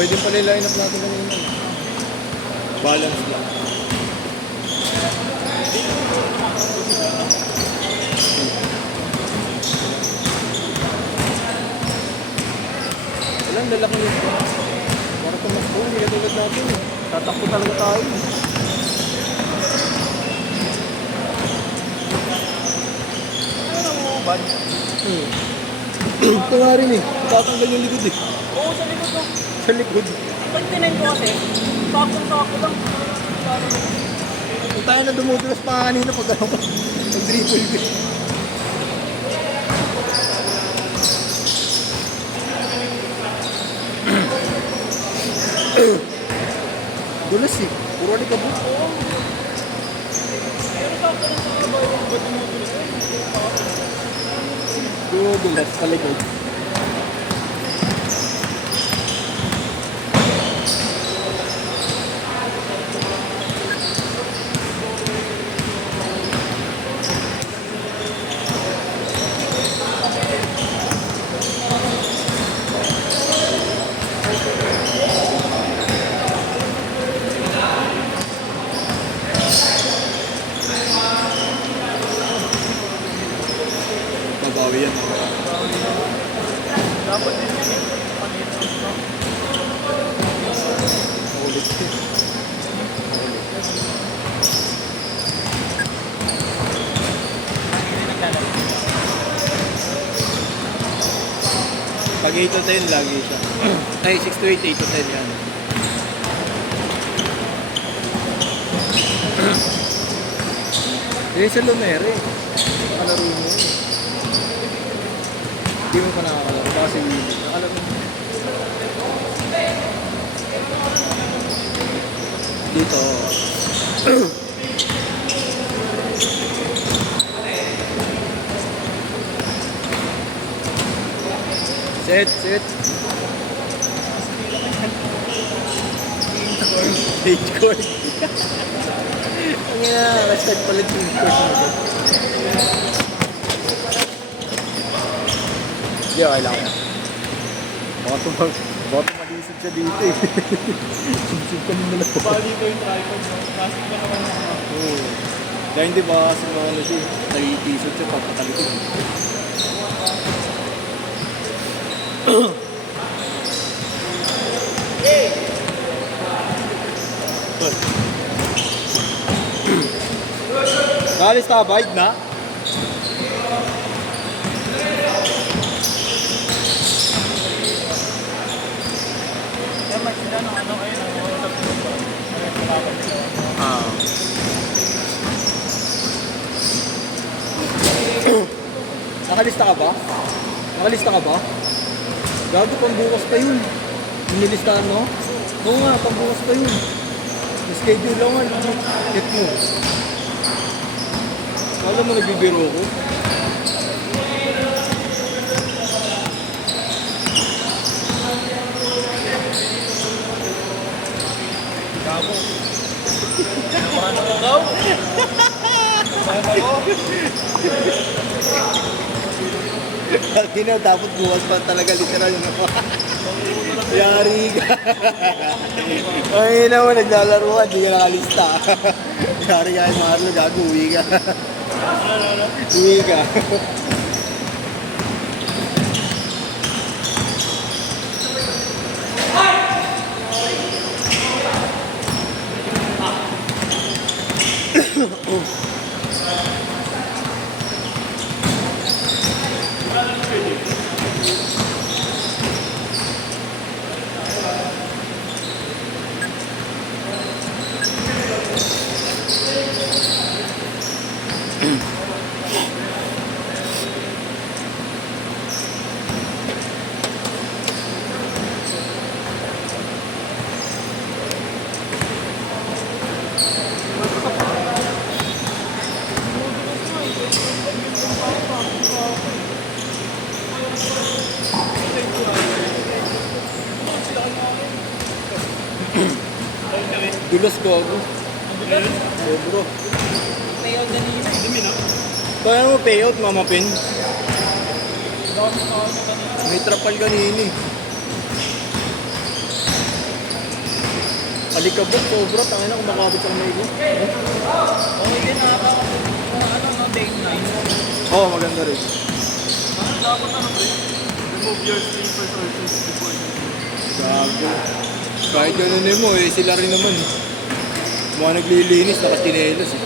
Okay din pala yung line-up natin kanina. Balance lang. Walang lalaki nito. Para tumakbo, hindi katulad natin eh. Tatakbo talaga tayo. Ano mo, bad? Ito nga rin eh. Tatanggal yung likod eh. Oo, sa likod ko. Sa likod. Pag tinayin ko kasi, takong-tako lang. Kung tayo na dumudulas pa kanina pag ano pa. Pag-dribble ko. Dulas eh. Puro alikabok. Pero sakto rin sa iba yung ba't tumutuloy? Dulas sa likod. Mabawi yan. Dapat din yan eh. Pag-hit no? Ulit eh. Pag 8 to 10 lagi siya. Ay, 6 to 8, 8 to 10 yan. Yan sa Lumere. Nakalaro mo yun. Hindi mo pa nakakalaro. Kasi nakalaro mo. Dito. Set. Stage court. Ang ina, respect pala yung stage court mo. Hindi, okay lang yan. Baka tumalisod siya dito eh. Sumsum ka nila po. Baka dito yung tripod mo. Plastic na naman yung mga. Oo. Dahil hindi ba kasi ano siya, nag-iisod siya papatalikod. Kalis ta, bite na. Kaya mas sila ng ano kayo, nag-uusap ko ba? Nag-uusap sila. Nakalista ka ba? Nakalista ka ba? Gago, pambukas pa yun. Nilistahan mo? Oo nga, pambukas pa yun. Na-schedule lang nga. Hit mo. Alam mo, nagbibiro ko. Gago. Ano ko daw? Kino, dapat bukas pa talaga literal na pa. Yari ka. Ay, naman, naglalaro ka, di ka nakalista. Yari ka, Marlo, gago, uwi ka. Uwi ka. Dulas ko ako. Sobro. Payout kanina. Dumi na. Kaya mo payout, Mama Pin? May trapal kanina eh. Alikabok, sobra. Tangin na kumakabot sa may ko. Okay din, nakakapag kung ano, no, day 9. Oo, maganda rin. Dapat ano ba yun? Remove your sleepers or shoes before you. Gago. Kahit ganun mo eh, sila rin naman. Mga naglilinis, nakachinelas eh.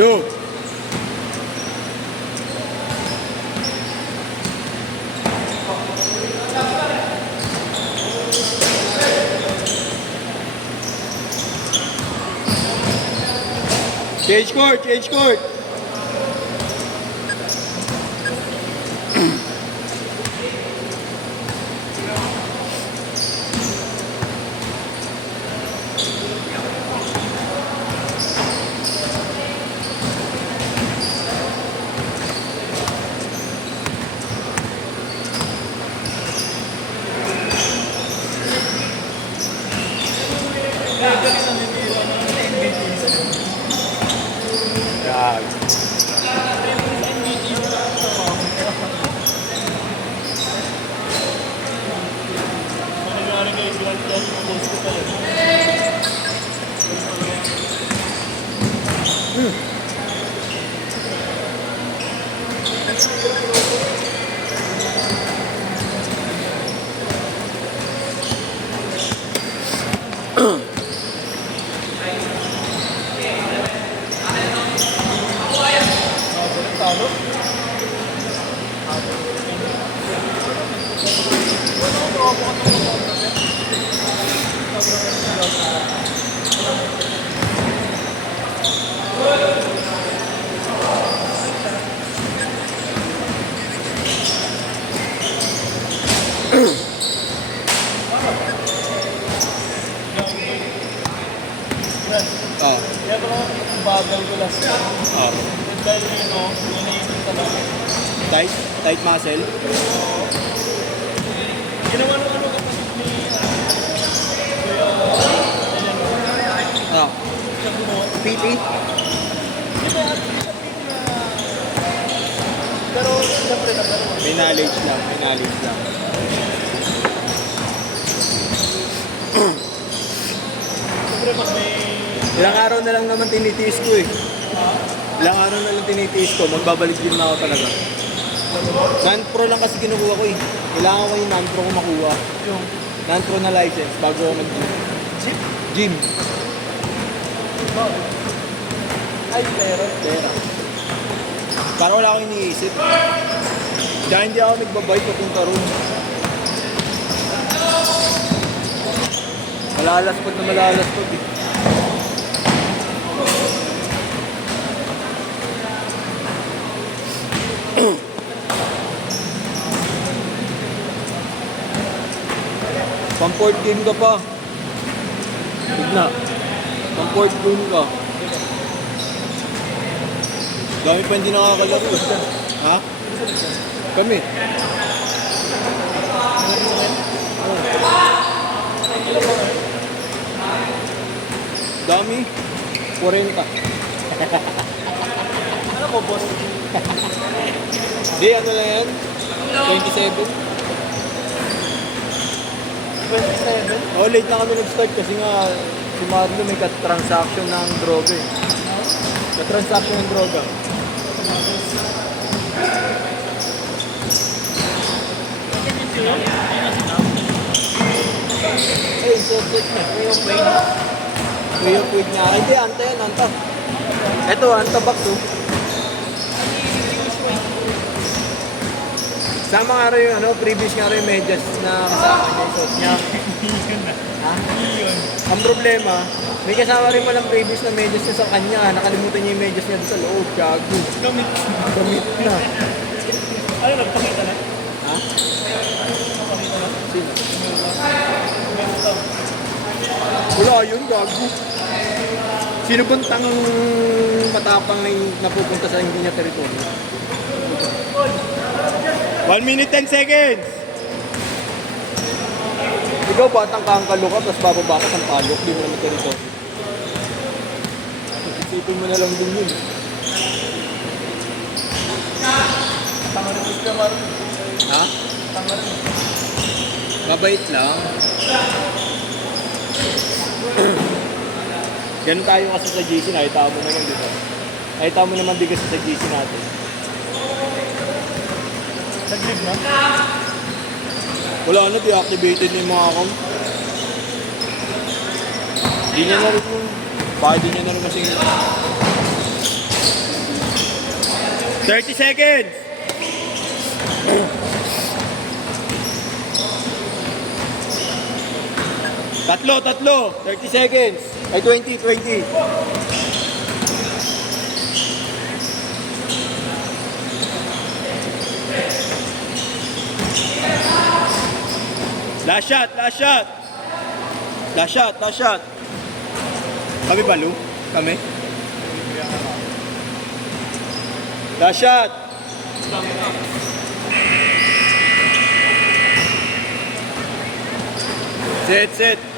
Lo! Change court! Change court! Gag. Mangyari kay Grant yan, post ko pa yun. Talo? Oh. Kaya ito bagal ko last time. Oh. Dahil yun, no, iniisip ka lang. Tight? Tight muscle? Ginawa ng ano kapatid ni Kuya Elian. Ah. Siya gumawa. PT? Di ba, at least sabihin na... Pero, siyempre na, pero... May knowledge lang. May knowledge lang. Siyempre, pag may... Ilang araw na lang naman tinitiis ko eh. Ilang araw na lang tinitiis ko. Magbabalik din na ako talaga. Non-pro lang kasi kinukuha ko eh. Kailangan ko yung non-pro ko makuha. Yung... Non-pro na license bago ako mag-gym. Jeep? Gym. Ay, pero... Pera. Para wala akong iniisip. Kaya hindi ako nagbabike papunta roon. Malalaspot na malalaspot eh. Pang-port game ka pa. Tigna. Pang-port game ka. Dami pa hindi nakakalaro. Ha? Kami. Dami. 40. Ano ko, boss? Di, ano lang yan? 27. 27? Oh, late na kami nag-start kasi nga si Marlo may transaction ng droga eh. Transaction ng droga. Eh, so-set na. Kuya Puig niya. Ay, hindi, anta yan, anta. Ito, anta box oh. Sama nga rin yung ano, previous nga rin yung medyas na kasama niya, yung suot niya. Ha? Ang problema, may kasama rin palang previous na medyas niya sa kanya. Nakalimutan niya yung medyas niya doon sa loob. Gago. Gamit. Gamit na. Ano, nagpakita na? Ha? Nagpakita na? Sino? Gamit. Wala yun, gago. Sino bang tangang matapang na napupunta sa hindi niya teritoryo? 1 minute 10 seconds! Ikaw batang kangkalo ka, tapos bababa ka ng palok, di mo naman teritoryo. Isipin mo na lang din yun. Tanga rin gusto niya, Marlon. Ha? Tanga rin. Mabait lang. Ganun tayo kasi sa GC, nakita mo naman dito. Nakita mo naman din kasi sa GC natin. Nag-live na? Wala na, deactivated na yung mga account. Hindi niya na rin yung... Bakit di niya na rin kasi... 30 seconds! Tatlo! 30 seconds! Ay, 20. Last shot! Kami ba, Lu? Kami? Last shot! Set!